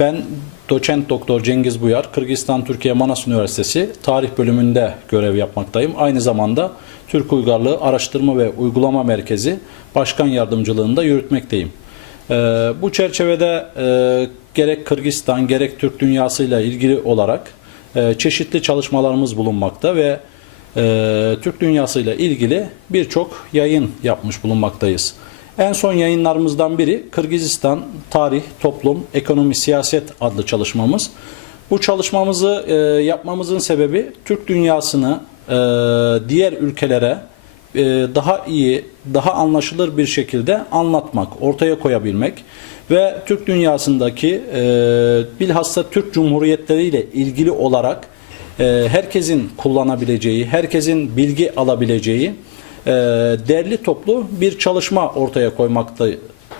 Ben doçent doktor Cengiz Buyar, Kırgızistan Türkiye Manas Üniversitesi Tarih Bölümünde görev yapmaktayım. Aynı zamanda Türk Uygarlığı Araştırma ve Uygulama Merkezi Başkan Yardımcılığında yürütmekteyim. Bu çerçevede gerek Kırgızistan gerek Türk dünyasıyla ilgili olarak çeşitli çalışmalarımız bulunmakta ve Türk dünyasıyla ilgili birçok yayın yapmış bulunmaktayız. En son yayınlarımızdan biri Kırgızistan Tarih, Toplum, Ekonomi, Siyaset adlı çalışmamız. Bu çalışmamızı yapmamızın sebebi Türk dünyasını diğer ülkelere daha iyi, daha anlaşılır bir şekilde anlatmak, ortaya koyabilmek ve Türk dünyasındaki bilhassa Türk Cumhuriyetleri ile ilgili olarak herkesin kullanabileceği, herkesin bilgi alabileceği derli toplu bir çalışma ortaya koymakta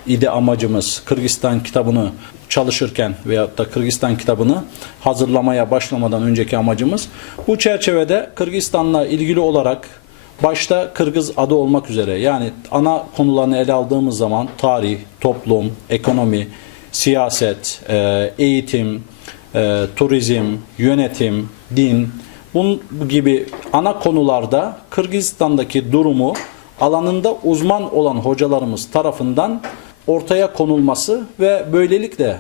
idi amacımız. Kırgızistan kitabını çalışırken veyahut da Kırgızistan kitabını hazırlamaya başlamadan önceki amacımız. Bu çerçevede Kırgızistan'la ilgili olarak başta Kırgız adı olmak üzere yani ana konularını ele aldığımız zaman tarih, toplum, ekonomi, siyaset, eğitim, turizm, yönetim, din, bunun gibi ana konularda Kırgızistan'daki durumu alanında uzman olan hocalarımız tarafından ortaya konulması ve böylelikle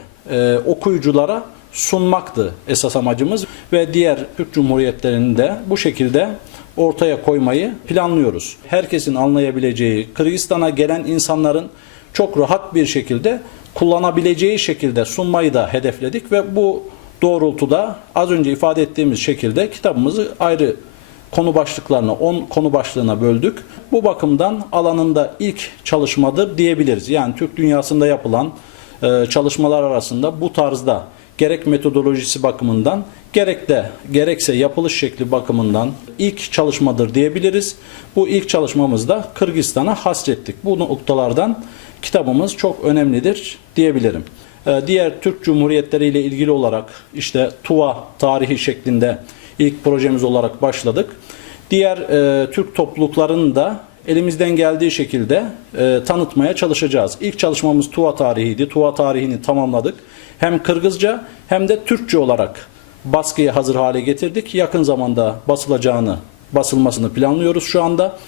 okuyuculara sunmaktı esas amacımız ve diğer Türk Cumhuriyetlerini de bu şekilde ortaya koymayı planlıyoruz. Herkesin anlayabileceği, Kırgızistan'a gelen insanların çok rahat bir şekilde kullanabileceği şekilde sunmayı da hedefledik ve bu doğrultuda az önce ifade ettiğimiz şekilde kitabımızı ayrı konu başlıklarına, 10 konu başlığına böldük. Bu bakımdan alanında ilk çalışmadır diyebiliriz. Yani Türk dünyasında yapılan çalışmalar arasında bu tarzda gerek metodolojisi bakımından gerekse yapılış şekli bakımından ilk çalışmadır diyebiliriz. Bu ilk çalışmamızda Kırgızistan'a hasrettik. Bu noktalardan kitabımız çok önemlidir diyebilirim. Diğer Türk Cumhuriyetleri ile ilgili olarak işte Tuva tarihi şeklinde ilk projemiz olarak başladık. Diğer Türk topluluklarını da elimizden geldiği şekilde tanıtmaya çalışacağız. İlk çalışmamız Tuva tarihiydi. Tuva tarihini tamamladık. Hem Kırgızca hem de Türkçe olarak baskıya hazır hale getirdik. Yakın zamanda basılmasını planlıyoruz şu anda.